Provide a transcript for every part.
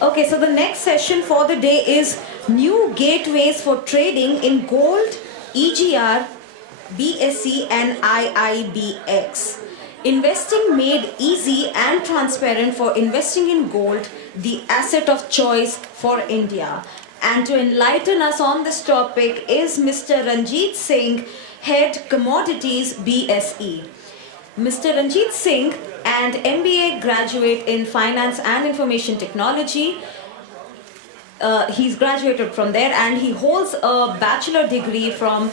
Okay, so the next session for the day is new gateways for trading in gold, EGR, BSE and IIBX. Investing made easy and transparent for investing in gold, the asset of choice for India. And to enlighten us on this topic is Mr. Ranjit Singh, Head Commodities BSE. Mr. Ranjit Singh, and MBA graduate in Finance and Information Technology. He's graduated from there and he holds a bachelor degree from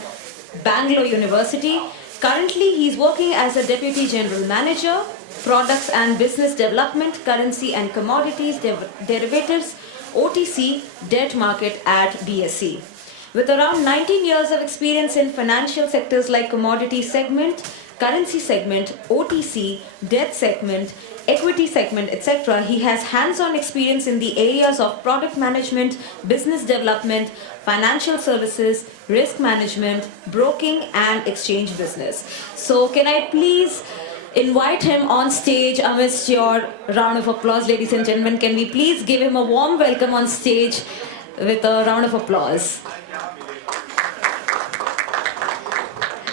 Bangalore University. Currently, he's working as a Deputy General Manager, Products and Business Development, Currency and Commodities, Derivatives, OTC, Debt Market at BSE. With around 19 years of experience in financial sectors like commodity segment, currency segment, OTC, debt segment, equity segment, etc., he has hands-on experience in the areas of product management, business development, financial services, risk management, broking and exchange business. So can I please invite him on stage amidst your round of applause, ladies and gentlemen. Can we please give him a warm welcome on stage with a round of applause.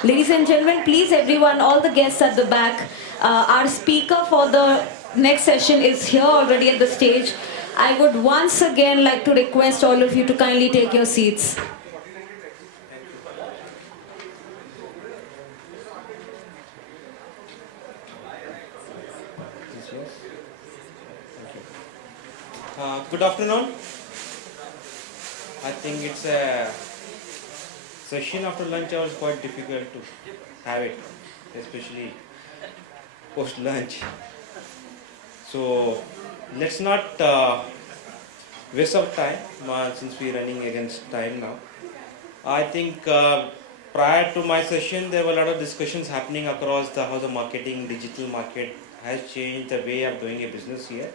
Ladies and gentlemen, please everyone, all the guests at the back, our speaker for the next session is here already at the stage. I would once again like to request all of you to kindly take your seats. Good afternoon. I think it's a session after lunch hour is quite difficult to have it, especially post lunch. So let's not waste our time since we're running against time now. I think prior to my session there were a lot of discussions happening across how the marketing, digital market has changed the way of doing a business here.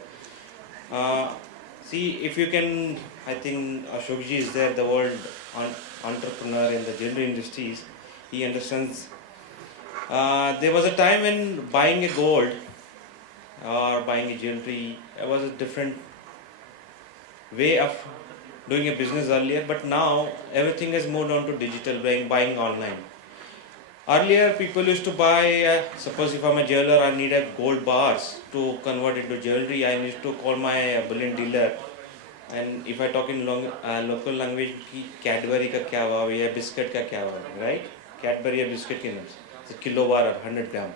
See, if you can, I think Ashokji is there, the world entrepreneur in the jewelry industries. He understands. There was a time when buying a gold or buying a jewelry was a different way of doing a business earlier, but now everything has moved on to digital, buying online. Earlier people used to buy, suppose if I'm a jeweler, I need a gold bars to convert into jewelry. I need to call my bullion dealer, and if I talk in local language, Cadbury ka kya hua, ya biscuit ka kya hua, right? Cadbury ya biscuit ke naam, it's a kilo bar or 100 gram.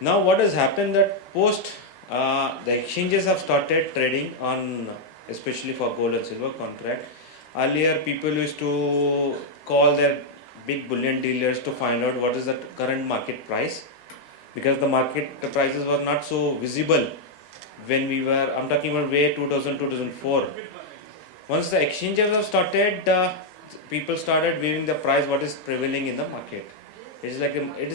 Now what has happened that post the exchanges have started trading on, especially for gold and silver contract. Earlier people used to call their big bullion dealers to find out what is the current market price, because the market prices were not so visible when we were, I'm talking about way 2000, 2004. Once the exchanges have started, people started viewing the price what is prevailing in the market. It is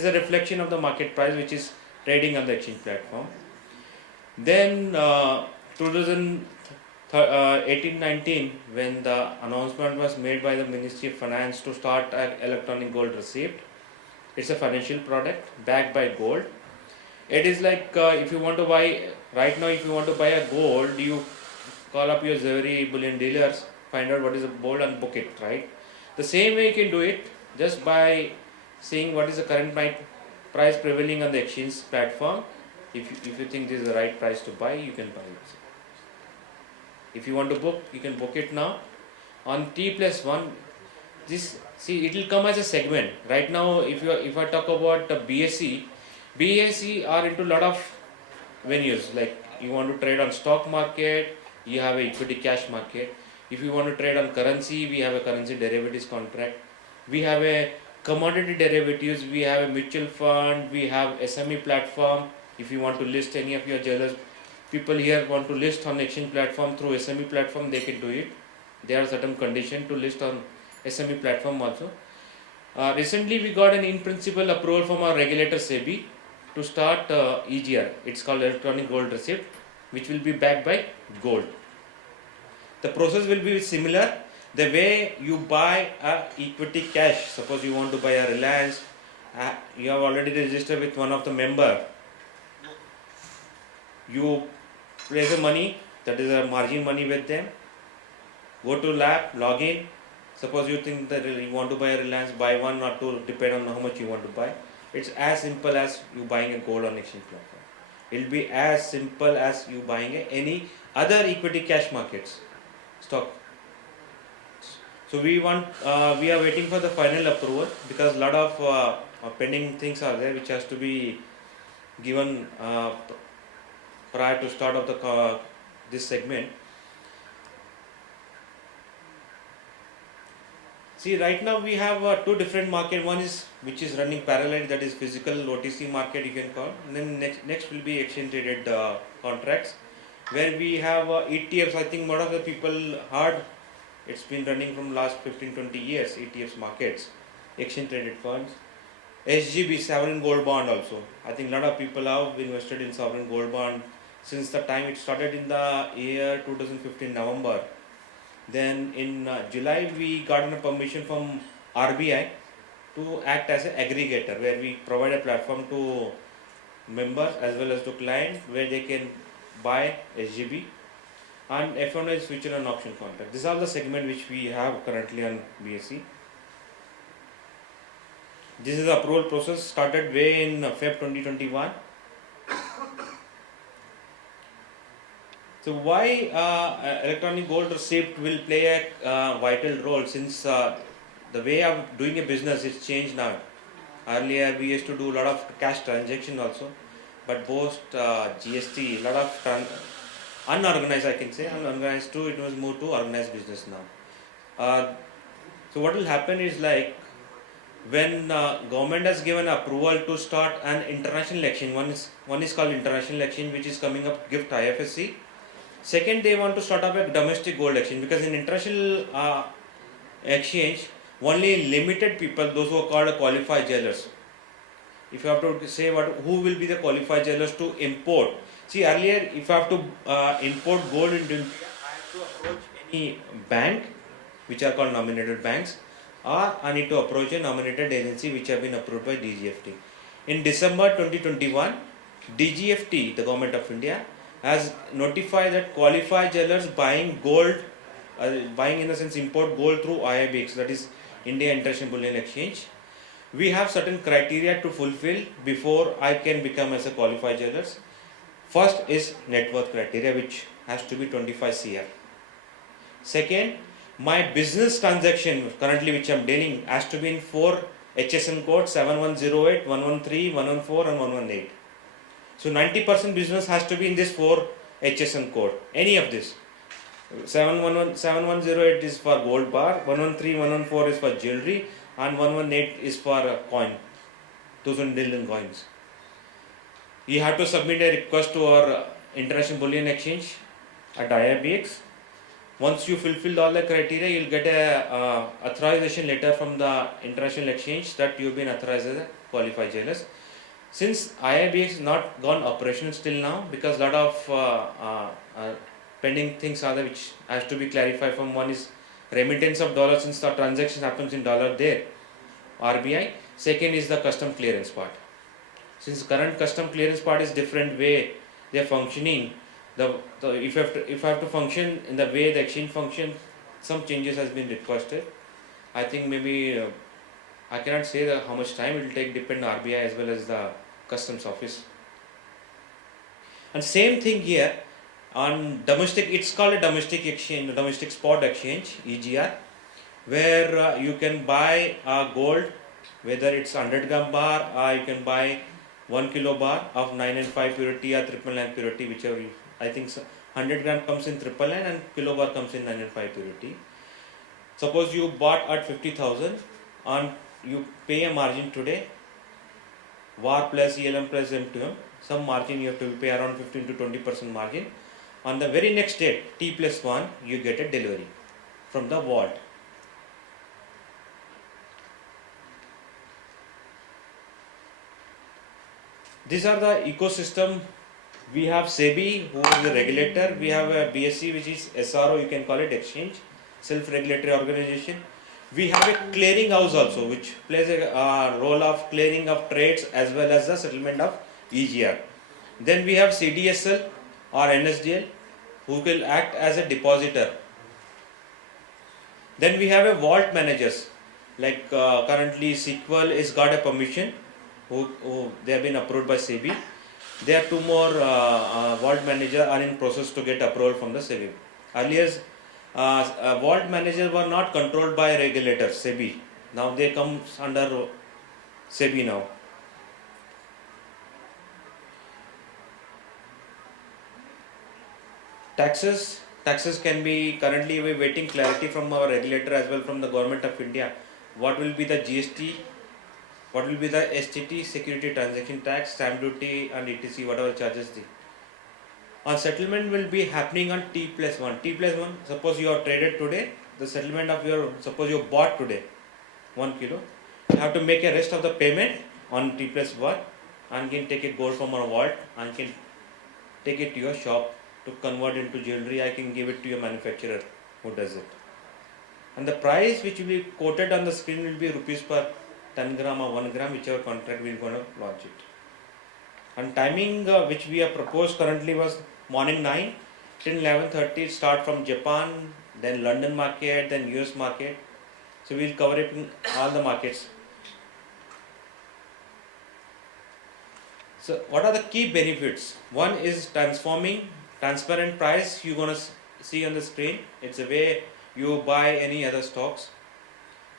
a reflection of the market price which is trading on the exchange platform. Then 2018-19, when the announcement was made by the Ministry of Finance to start electronic gold receipt. It's a financial product backed by gold. It is like if you want to buy, right now if you want to buy a gold, you call up your jewelry bullion dealers, find out what is the gold and book it, right? The same way you can do it just by seeing what is the current price prevailing on the exchange platform. If you think this is the right price to buy, you can buy it. If you want to book, you can book it now. On T+1, this, see, it will come as a segment. Right now, if I talk about the BSE are into a lot of venues. Like you want to trade on stock market, you have a equity cash market. If you want to trade on currency, we have a currency derivatives contract. We have a commodity derivatives, we have a mutual fund, we have SME platform. If you want to list any of your jewelers, people here want to list on exchange platform through SME platform, they can do it. There are certain conditions to list on SME platform also. Recently we got an in-principle approval from our regulator SEBI to start EGR. It's called electronic gold receipt, which will be backed by gold. The process will be similar. The way you buy a equity cash, suppose you want to buy a Reliance, you have already registered with one of the member. You raise the money that is a margin money with them. Go to lab, log in. Suppose you think that you want to buy a Reliance, buy one or two, depend on how much you want to buy. It's as simple as you buying a gold on exchange platform. It will be as simple as you buying any other equity cash markets stock. So we are waiting for the final approval because a lot of pending things are there which has to be given prior to start of the this segment. See, right now we have two different market. One is which is running parallel, that is physical OTC market you can call, and then next will be exchange traded contracts, where we have ETFs. I think most of the people heard it's been running from last 15-20 years. ETFs markets, exchange traded funds, SGB sovereign gold bond also. I think a lot of people have invested in sovereign gold bond since the time it started in the year 2015 November. Then in July we got a permission from RBI to act as an aggregator, where we provide a platform to members as well as to client where they can buy SGB and F1 is future and option contract. These are the segment which we have currently on BSE. This is the approval process started way in Feb 2021. So why electronic gold receipt will play a vital role, since the way of doing a business is changed now. Earlier we used to do a lot of cash transaction also, but post GST, a lot of unorganized, I can say, unorganized too, it was moved to organized business now. So what will happen is, like, when government has given approval to start an international exchange, one is called international exchange, which is coming up, GIFT IFSC. Second, they want to start up a domestic gold exchange, because in international exchange, only limited people, those who are called qualified jewelers. If you have to say who will be the qualified jewelers to import. See, earlier, if I have to import gold into India, I have to approach any bank, which are called nominated banks, or I need to approach a nominated agency which have been approved by DGFT. In December 2021, DGFT, the Government of India, has notified that qualified jewelers buying gold, buying in a sense import gold through IIBX, that is India International Bullion Exchange. We have certain criteria to fulfill before I can become as a qualified jewelers. First is net worth criteria, which has to be 25 CR. Second, my business transaction currently which I am dealing has to be in 4 HSN code 7108, 113, 114 and 118. So 90% business has to be in this 4 HSN code, any of this. 7108 is for gold bar, 113, 114 is for jewelry, and 118 is for coin, those are Indian coins. You have to submit a request to our International Bullion Exchange at IIBX. Once you fulfill all the criteria, you will get a authorization letter from the International Exchange that you have been authorized as a qualified jewelers. Since IIBX is not gone operational still now, because a lot of pending things are there which has to be clarified from. One is remittance of dollars, since the transaction happens in dollar there, RBI. Second is the custom clearance part. Since current custom clearance part is different way they are functioning, if I have to function in the way the exchange function, some changes has been requested. I think maybe I cannot say how much time it will take, depend on RBI as well as the customs office. And same thing here on domestic, it's called a domestic exchange, domestic spot exchange, EGR, where you can buy gold, whether it's 100 gram bar or you can buy 1 kilo bar of 995 purity or 999 purity, whichever you, I think 100 gram comes in 999 and kilo bar comes in 995 purity. Suppose you bought at 50,000 and you pay a margin today, VAR plus ELM plus M2M, some margin you have to pay around 15 to 20% margin. On the very next date, T+1, you get a delivery from the vault. These are the ecosystem. We have SEBI, who is the regulator. We have a BSE, which is SRO, you can call it exchange, self-regulatory organization. We have a clearing house also, which plays a role of clearing of trades as well as the settlement of EGR. Then we have CDSL or NSDL, who will act as a depositor. Then we have a vault managers, like currently SQL is got a permission, who they have been approved by SEBI. There are two more vault manager are in process to get approval from the SEBI. Earlier, vault managers were not controlled by regulators, SEBI. Now they come under SEBI now. Taxes can be, currently we are waiting clarity from our regulator as well from the government of India. What will be the GST, what will be the STT, security transaction tax, stamp duty and etc, whatever charges the. On settlement will be happening on T+1. T+1, suppose you are traded today, the settlement of your, suppose you bought today 1 kilo, you have to make a rest of the payment on T+1 and can take a gold from our vault and can take it to your shop to convert into jewelry. I can give it to your manufacturer who does it. And the price which will be quoted on the screen will be rupees per 10 gram or 1 gram, whichever contract we are going to launch it. And timing which we have proposed currently was morning 9 till 11:30. Start from Japan, then London market, then US market. So we will cover it in all the markets. So what are the key benefits? One is transparent price. You're going to see on the screen. It's a way you buy any other stocks.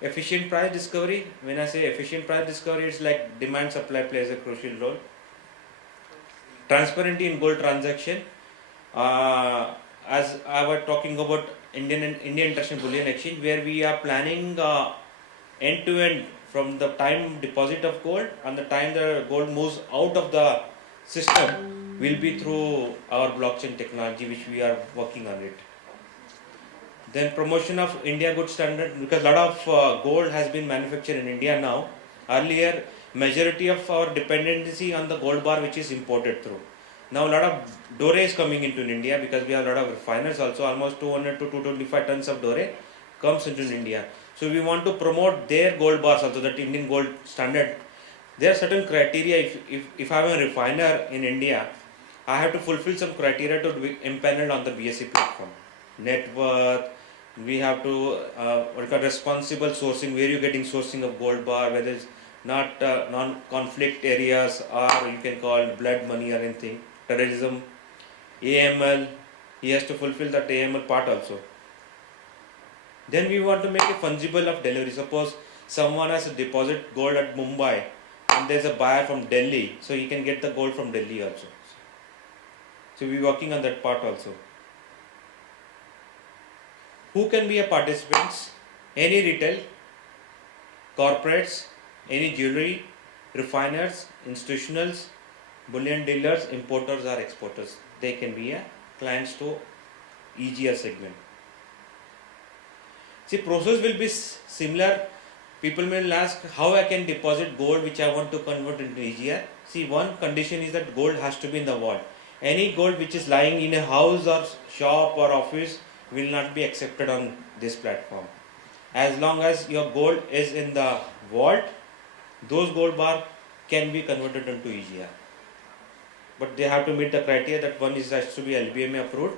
Efficient price discovery. When I say efficient price discovery, it's like demand supply plays a crucial role. Transparency in gold transaction. As I was talking about Indian International Bullion Exchange, where we are planning end to end from the time deposit of gold and the time the gold moves out of the system will be through our blockchain technology, which we are working on it. Then promotion of India good standard, because a lot of gold has been manufactured in India now. Earlier, majority of our dependency on the gold bar which is imported through. Now a lot of doré is coming into India because we have a lot of refiners also. Almost 200 to 225 tons of doré comes into India. So we want to promote their gold bars also, that Indian gold standard. There are certain criteria. If I am a refiner in India, I have to fulfill some criteria to be impaneled on the BSE platform. Net worth, we have to responsible sourcing, where you getting sourcing of gold bar, whether it's not non-conflict areas or you can call blood money or anything, terrorism, AML, he has to fulfill that AML part also. Then we want to make it fungible of delivery. Suppose someone has a deposit gold at Mumbai and there's a buyer from Delhi, so he can get the gold from Delhi also. So we're working on that part also. Who can be a participants? Any retail, corporates, any jewelry, refiners, institutionals, bullion dealers, importers or exporters. They can be a clients to EGR segment. See, process will be similar. People will ask how I can deposit gold which I want to convert into EGR. See, one condition is that gold has to be in the vault. Any gold which is lying in a house or shop or office will not be accepted on this platform. As long as your gold is in the vault, those gold bar can be converted into EGR. But they have to meet the criteria that one is has to be LBMA approved,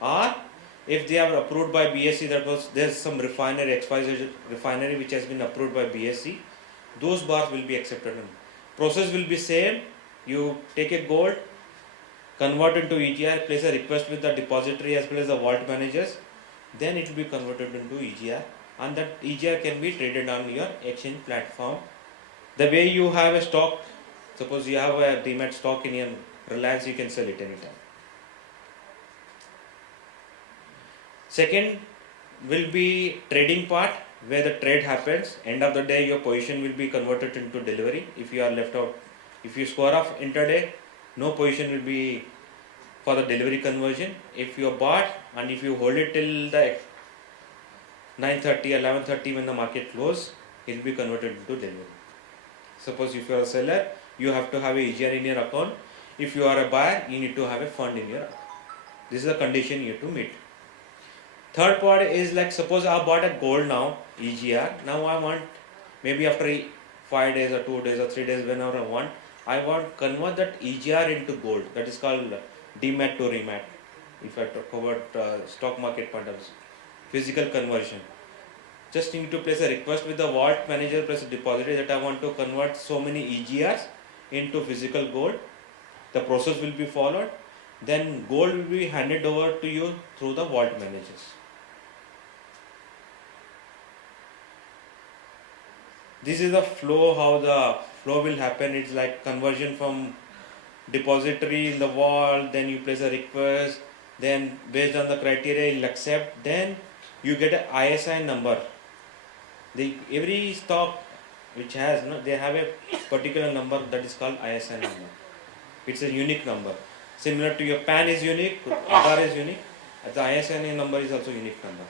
or if they are approved by BSE, that was there's some refinery, XYZ refinery which has been approved by BSE, those bars will be accepted. Process will be same. You take a gold, convert into EGR, place a request with the depository as well as the vault managers, then it will be converted into EGR, and that EGR can be traded on your exchange platform. The way you have a stock, suppose you have a demat stock in your Reliance, you can sell it anytime. Second will be trading part, where the trade happens. End of the day, your position will be converted into delivery. If you are left out, if you score off intraday, no position will be for the delivery conversion. If you are bought and if you hold it till the 9:30, 11:30 when the market close, it will be converted into delivery. Suppose if you are a seller, you have to have a EGR in your account. If you are a buyer, you need to have a fund in your account. This is the condition you have to meet. Third part is like, suppose I bought a gold now, EGR. Now I want, maybe after 5 days or 2 days or 3 days, whenever I want convert that EGR into gold. That is called demat to remat. if I talk about stock market point of view, physical conversion. Just need to place a request with the vault manager plus depository that I want to convert so many EGRs into physical gold. The process will be followed. Then gold will be handed over to you through the vault managers. This is the flow, how the flow will happen. It's like conversion from depository in the vault, then you place a request, then based on the criteria you'll accept, then you get an ISIN number. Every stock which has, they have a particular number that is called ISIN number. It's a unique number. Similar to your PAN is unique, Aadhaar is unique, the ISIN number is also unique number,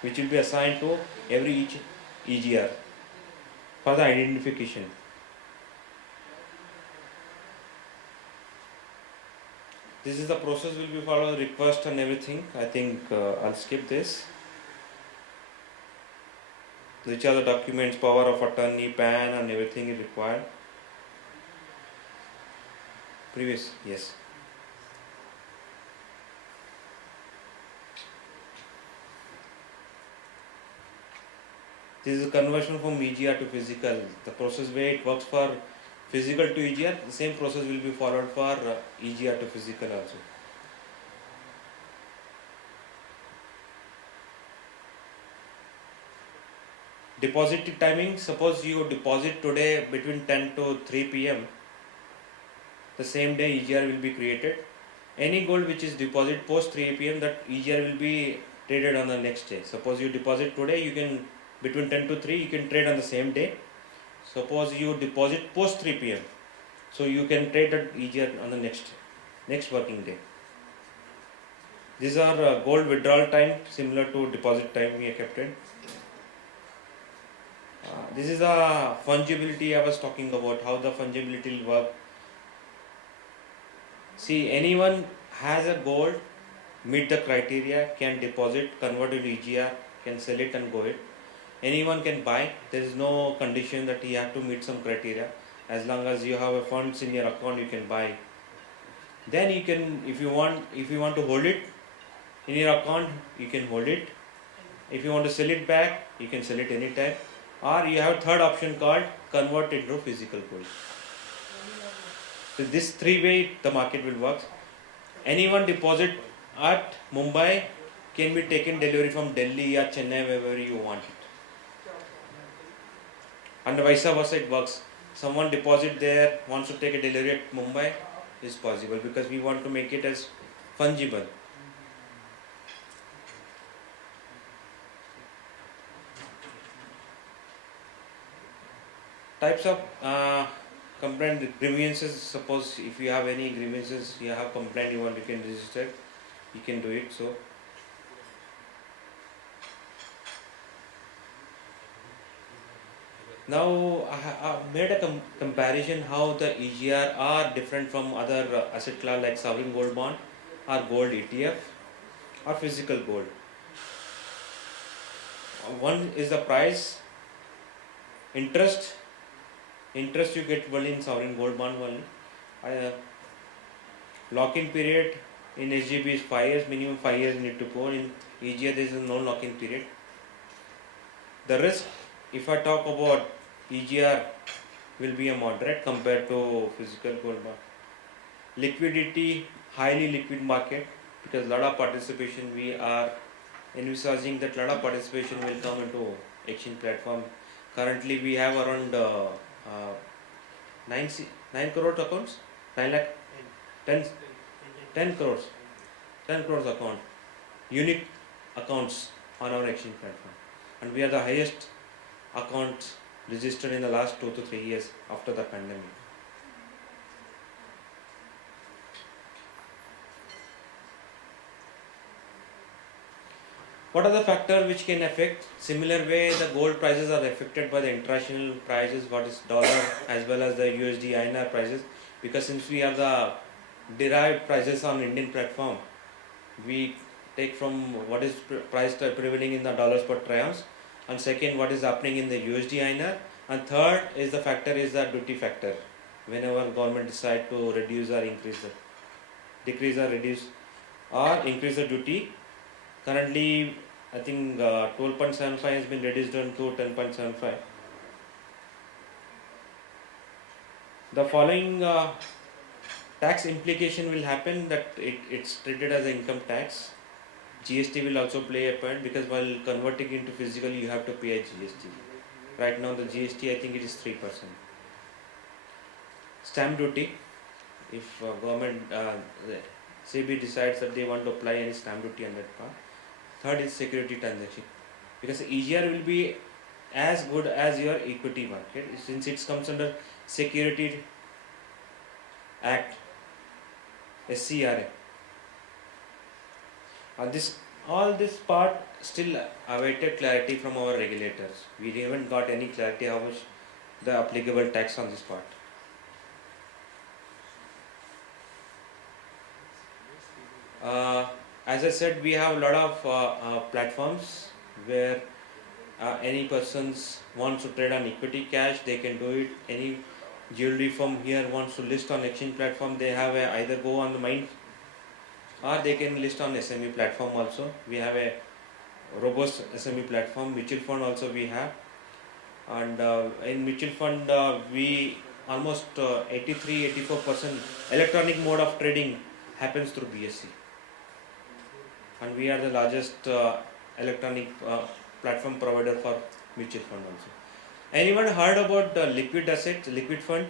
which will be assigned to each EGR for the identification. This is the process will be followed, request and everything. I think I'll skip this. Which are the documents, power of attorney, PAN and everything is required. Previous, yes. This is a conversion from EGR to physical. The process way it works for physical to EGR, the same process will be followed for EGR to physical also. Deposit timing, suppose you deposit today between 10 to 3 p.m. The same day EGR will be created. Any gold which is deposited post 3 p.m. that EGR will be traded on the next day. Suppose you deposit today, you can between 10 to 3 you can trade on the same day. Suppose you deposit post 3 p.m. so you can trade at EGR on the next working day. These are gold withdrawal time similar to deposit time we have kept it. This is the fungibility I was talking about, how the fungibility will work. See, anyone has a gold, meet the criteria, can deposit, convert it to EGR, can sell it and go it. Anyone can buy. There is no condition that you have to meet some criteria. As long as you have a funds in your account, you can buy. Then you can, if you want to hold it in your account, you can hold it. If you want to sell it back, you can sell it anytime. Or you have third option called convert it into physical gold. So this three way the market will work. Anyone deposit at Mumbai can be taken delivery from Delhi or Chennai, wherever you want it. And vice versa it works. Someone deposit there, wants to take a delivery at Mumbai, is possible because we want to make it as fungible. Types of complaint grievances. Suppose if you have any grievances, you have complaint you want, you can register, you can do it. So now I made a comparison how the EGR are different from other asset class like sovereign gold bond or gold ETF or physical gold. One is the price, interest you get only in sovereign gold bond only. Lock-in period in SGB is 5 years, minimum 5 years need to go. In EGR there is no lock-in period. The risk, if I talk about EGR, will be a moderate compared to physical gold bond. Liquidity, highly liquid market because lot of participation, we are envisaging that lot of participation will come into exchange platform. Currently we have around 9 crore accounts, 9 lakh, 10 crores account, unique accounts on our exchange platform, and we are the highest accounts registered in the last 2 to 3 years after the pandemic. What are the factors which can affect? Similar way, the gold prices are affected by the international prices, what is dollar as well as the USD INR prices, because since we have the derived prices on Indian platform, we take from what is price prevailing in the dollars per troy ounce, and second what is happening in the USD INR, and third is the factor is the duty factor. Whenever government decide to reduce or increase, decrease or reduce or increase the duty. Currently, I think 12.75 has been reduced down to 10.75. The following tax implication will happen that it's treated as an income tax. GST will also play a part because while converting into physical, you have to pay a GST. Right now, the GST I think it is 3%. Stamp duty, if government the SEBI decides that they want to apply any stamp duty on that part. Third is security transaction, because EGR will be as good as your equity market since it comes under Security Act, SCRA. All this part still awaited clarity from our regulators. We haven't got any clarity how much the applicable tax on this part. As I said, we have a lot of platforms where any persons wants to trade on equity cash, they can do it. Any jewelry firm here wants to list on exchange platform, they have either go on the mine or they can list on SME platform also. We have a robust SME platform. Mutual fund also we have, and in mutual fund we almost 83-84% electronic mode of trading happens through BSE, and we are the largest electronic platform provider for mutual fund also. Anyone heard about the liquid asset, liquid fund,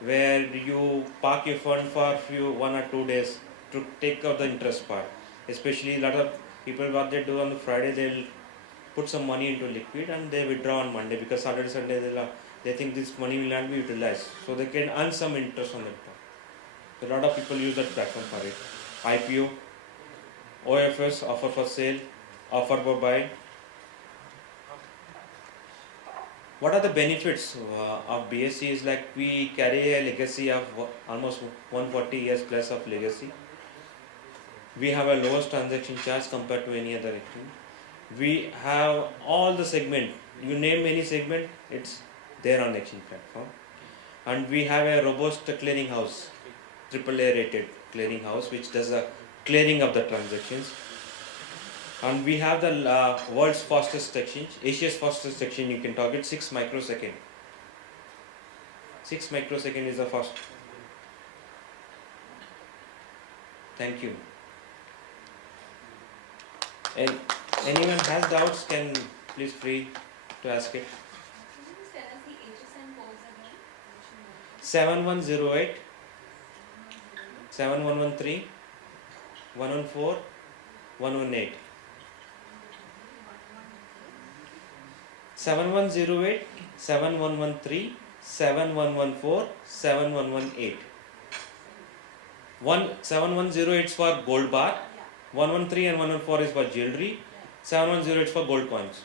where you park your fund for 1 or 2 days to take out the interest part? Especially a lot of people, what they do on the Friday, they'll put some money into liquid and they withdraw on Monday, because Saturday, Sunday they think this money will not be utilized, so they can earn some interest on that part. So a lot of people use that platform for it. IPO, OFS, offer for sale, offer for buy. What are the benefits of BSc? Is like we carry a legacy of almost 140 years plus of legacy. We have a lowest transaction charge compared to any other exchange. We have all the segment. You name any segment, it's there on exchange platform. And we have a robust clearing house, AAA rated clearing house, which does the clearing of the transactions. And we have the world's fastest exchange, Asia's fastest exchange. You can target 6 microsecond. 6 microsecond is the fast. Thank you. And anyone has doubts can please free to ask it. 7108 7113 114 118. 7108 7113 7114 7118. 7108 is for gold bar, 113 and 114 is for jewelry, 7108 is for gold coins.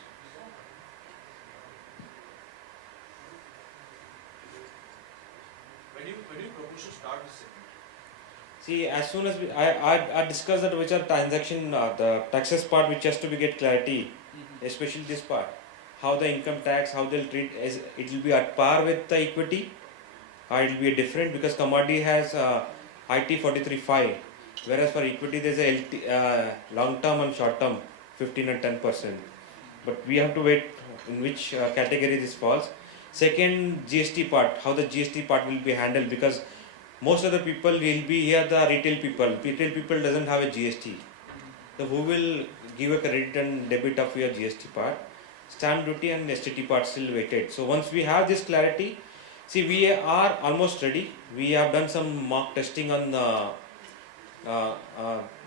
When you propose to start this segment? See, as soon as I discussed that which are transaction, the taxes part which has to be get clarity, especially this part, how the income tax, how they'll treat, as it will be at par with the equity, or it will be different, because commodity has IT 43.5, whereas for equity there is a LT, long term and short term 15 and 10%. But we have to wait in which category this falls. Second, GST part, how the GST part will be handled, because most of the people will be here, the retail people. Retail people doesn't have a GST. So who will give a credit and debit of your GST part? Stamp duty and STT part still waited. So once we have this clarity, see, we are almost ready. We have done some mock testing on the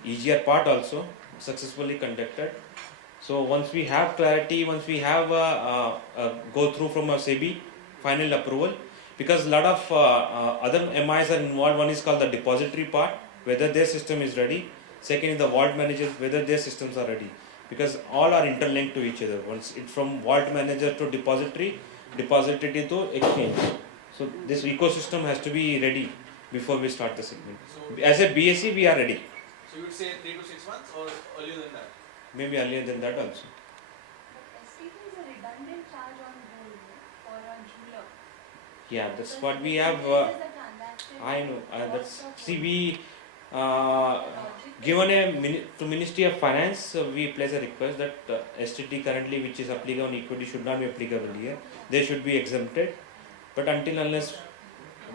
EGR part also, successfully conducted. So once we have clarity, once we have go through from a SEBI final approval, because a lot of other MIs are involved. One is called the depository part, whether their system is ready. Second is the vault managers, whether their systems are ready, because all are interlinked to each other. Once it's from vault manager to depository, depository to exchange. So this ecosystem has to be ready before we start the segment. So, as a BSc, we are ready. So you would say 3 to 6 months or earlier than that? Maybe earlier than that also. But STT is a redundant charge on gold, no? Or on jeweler. Yeah, that's what we have. I know. That's see, given to Ministry of Finance, we place a request that STT currently which is applicable on equity should not be applicable here. They should be exempted. But until unless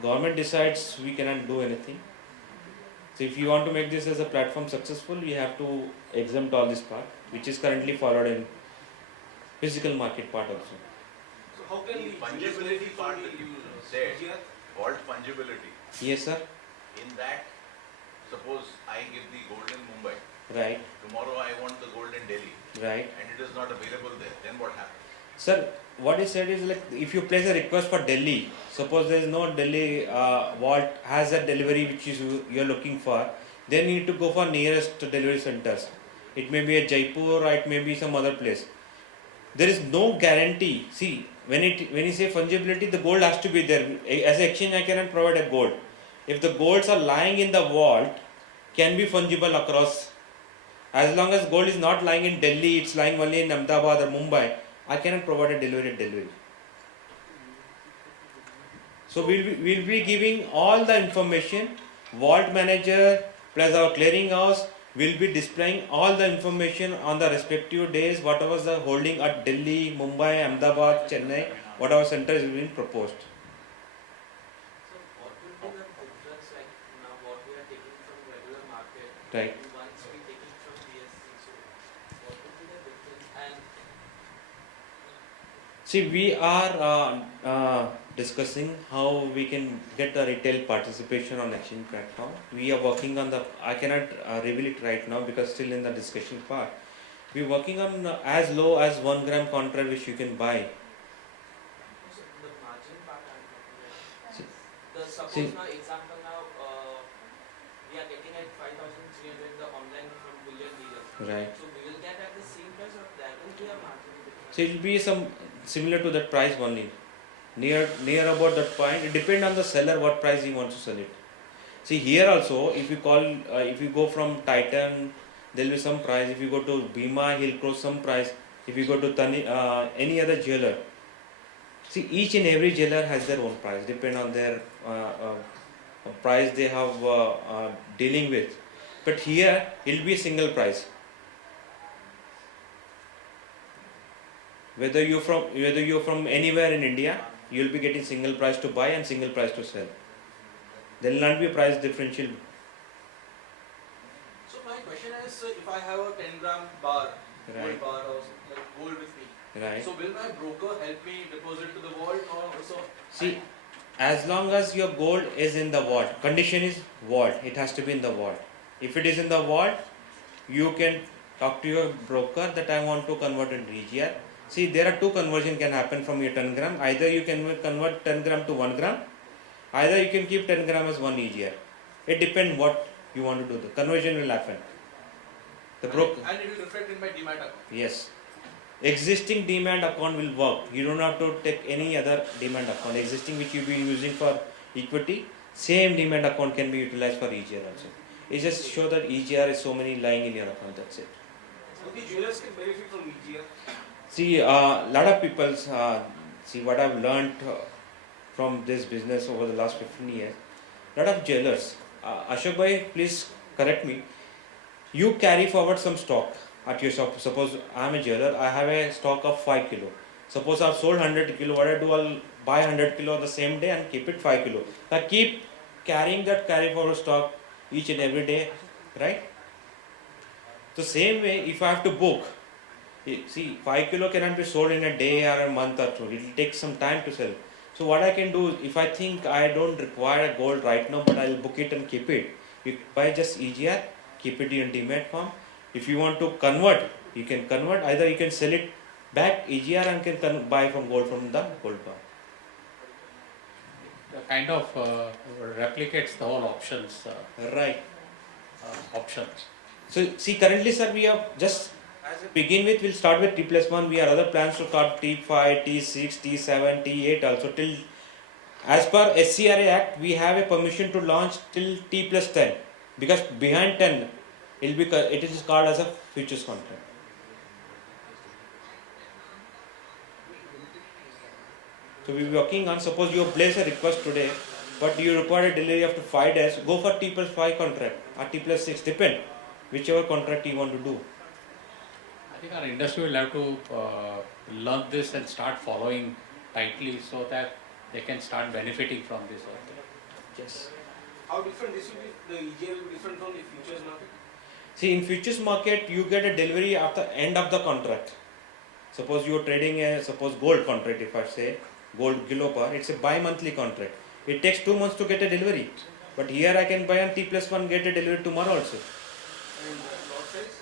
government decides, we cannot do anything. So if you want to make this as a platform successful, you have to exempt all this part, which is currently followed in physical market part also. So how can The we fungibility part that you said, here? called fungibility, Yes, sir. in that, suppose I give the gold in Mumbai, Right, tomorrow I want the gold in Delhi, right. and it is not available there, then what happens? Sir, what he said is like if you place a request for Delhi, suppose there is no Delhi vault has a delivery which is you are looking for, then you need to go for nearest delivery centers. It may be a Jaipur or it may be some other place. There is no guarantee. See, when you say fungibility, the gold has to be there. As an exchange, I cannot provide a gold. If the golds are lying in the vault, can be fungible across. As long as gold is not lying in Delhi, it's lying only in Ahmedabad or Mumbai, I cannot provide a delivery. So we'll be giving all the information. Vault manager plus our clearinghouse will be displaying all the information on the respective days, whatever the holding at Delhi, Mumbai, Ahmedabad, Chennai, whatever center is being proposed. So what will be the difference like now what we are taking from regular market Right. and once we take it from BSC, so what will be the difference? And See, we are discussing how we can get the retail participation on exchange platform. We are working on the. I cannot reveal it right now because still in the discussion part. We are working on as low as 1 gram contract which you can buy. so the margin part I'm talking about. See- The suppose see- now example now we are getting at 5,300 the online from bullion dealers. Right. So we will get at the same price or that will be a margin difference. So it will be some similar to that price only. Near about that point. It depends on the seller what price he wants to sell it. See here also, if you go from Titan, there will be some price. If you go to Bima, he'll cross some price. If you go to any other jeweler, see each and every jeweler has their own price. Depend on their price they have dealing with. But here it will be a single price. Whether you're from anywhere in India, you will be getting single price to buy and single price to sell. There will not be a price differential. So my question is, if I have a 10-gram bar, Right. gold bar or like gold with me, Right. so will my broker help me deposit to the vault or also? See, as long as your gold is in the vault, condition is vault. It has to be in the vault. If it is in the vault, you can talk to your broker that I want to convert into EGR. See, there are two conversion can happen from your 10 gram. Either you can convert 10 gram to 1 gram. Either you can keep 10 gram as 1 EGR. It depends what you want to do. The conversion will happen. The broker. And it will reflect in my demat account. Yes. Existing demand account will work. You don't have to take any other demand account. Existing which you be using for equity, same demand account can be utilized for EGR also. It just show that EGR is so many lying in your account. That's it. So the jewelers can benefit from EGR. See, lot of people see what I've learned from this business over the last 15 years. Lot of jewelers. Ashok bhai, please correct me. You carry forward some stock at your shop. Suppose I am a jeweler, I have a stock of 5 kilo. Suppose I've sold 100 kilo. What I do, I'll buy 100 kilo the same day and keep it 5 kilo. I keep carrying that carry forward stock each and every day, right? The same way, if I have to book, see, 5 kilo cannot be sold in a day or a month or two. It will take some time to sell. So what I can do, if I think I don't require a gold right now, but I'll book it and keep it. You buy just EGR, keep it in demat form. If you want to convert, you can convert. Either you can sell it back EGR and can buy from gold from the gold bar. Kind of replicates the whole options Right. options. So see, currently, sir, we are just as a begin with. We'll start with T+1. We have other plans to start T5, T6, T7, T8 also till. As per SCRA Act, we have a permission to launch till T+10 because behind 10, it is called as a futures contract. So we are working on. Suppose you place a request today, but you require a delivery after 5 days. Go for T+5 contract. or T+6, depend whichever contract you want to do. I think our industry will have to learn this and start following tightly so that they can start benefiting from this also. Yes. How different this will be, the EGR will be different from the futures market? See, in futures market, you get a delivery at the end of the contract. Suppose you are trading a gold contract. If I say gold kilo par, it's a bi-monthly contract. It takes 2 months to get a delivery. But here I can buy on T+1, get a delivery tomorrow also. And lot size?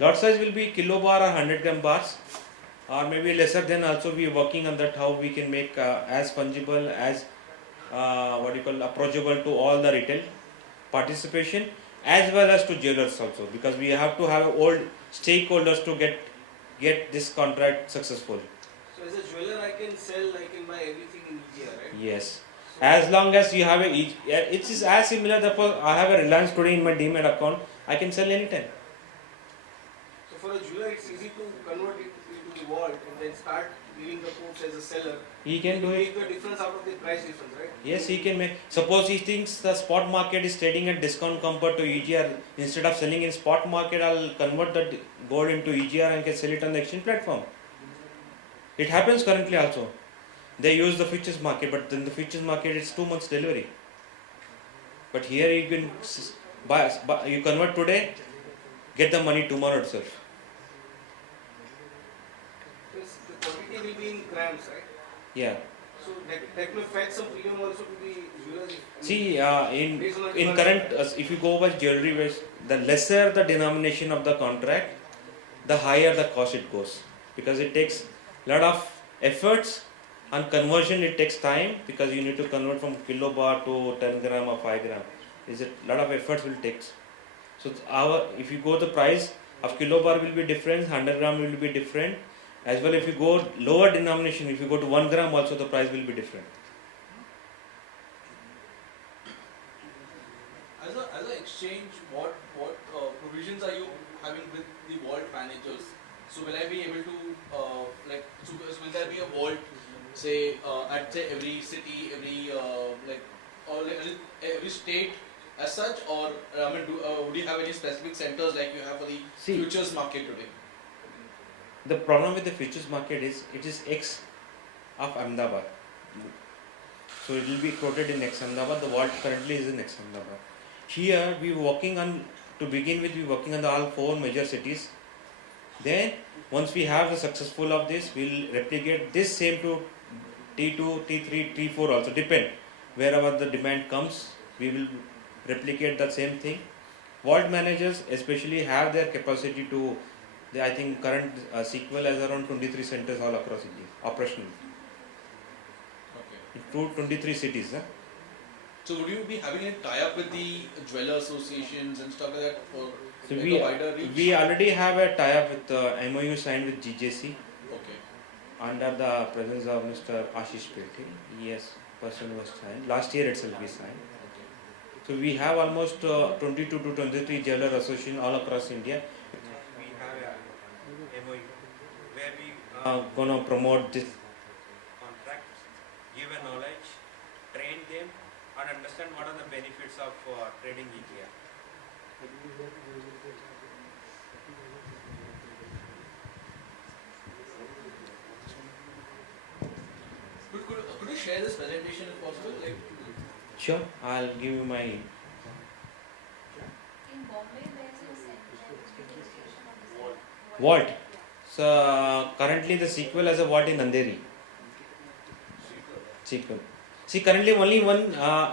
Lot size will be kilo bar or 100 gram bars, or maybe lesser. Then also we are working on that, how we can make as fungible as approachable to all the retail participation as well as to jewelers also, because we have to have old stakeholders to get this contract successful. So as a jeweler I can sell, I can buy everything in EGR, right? Yes, as long as you have it is as similar. Suppose I have a Reliance today in my Demat account, I can sell anytime. So for a jeweler it's easy to convert it into the vault and then start giving the quotes as a seller. He can do it. Make the difference out of the price difference, right? Yes, he can make. Suppose he thinks the spot market is trading at discount compared to EGR. Instead of selling in spot market, I'll convert that gold into EGR and can sell it on the exchange platform. It happens currently also. They use the futures market, but in the futures market it's 2 months delivery. But here you can buy, you convert today, get the money tomorrow itself. Because the quantity will be in grams, right? Yeah. So that may fetch some premium also to the jewelers. See, in current, if you go by jewelry base, the lesser the denomination of the contract, the higher the cost it goes, because it takes lot of efforts. On conversion, it takes time, because you need to convert from kilo bar to 10 gram or 5 gram. Is it lot of efforts will take. So if you go the price of kilo bar will be different, 100 gram will be different. As well, if you go lower denomination, if you go to 1 gram also, the price will be different. As an exchange, what provisions are you having with the vault managers? So will I be able to will there be a vault, say at every city, every state as such, or would you have any specific centers like you have for the futures market today? The problem with the futures market is it is X of Ahmedabad. So it will be quoted in X Ahmedabad. The vault currently is in X Ahmedabad. Here we are working on, to begin with, we are working on all 4 major cities. Then once we have the successful of this, we will replicate this same to T2, T3, T4 also, depend. Wherever the demand comes, we will replicate the same thing. Vault managers especially have their capacity to, I think current SQL has around 23 centers all across India, operational. Okay. In 23 cities. So would you be having a tie-up with the jeweler associations and stuff like that for So a wider reach? we already have a tie-up with MOU signed with GJS. Okay. Under the presence of Mr. Ashish Pelti. Yes, person was signed. Last year itself we signed. So we have almost 22 to 23 jeweler associations all across India. We have a MOU where we are going to promote this contract, give a knowledge, train them, and understand what are the benefits of trading EGR. Could you share this presentation if possible? Sure, I'll give you my. In Bombay, where is your central location of the Vault. So currently the sequel has a vault in Andheri. Sequel. See, currently only one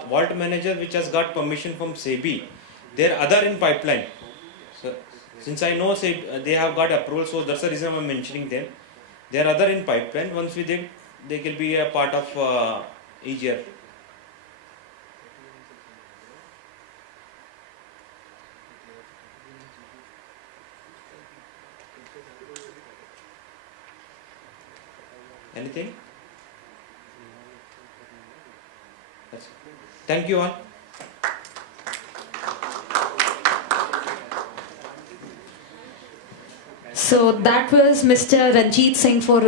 vault manager which has got permission from SEBI. There are other in pipeline. So since I know they have got approval, so that's the reason I'm mentioning them. There are other in pipeline. Once we did, they will be a part of EGR. Anything? That's it. Thank you all. So that was Mr. Ranjit Singh for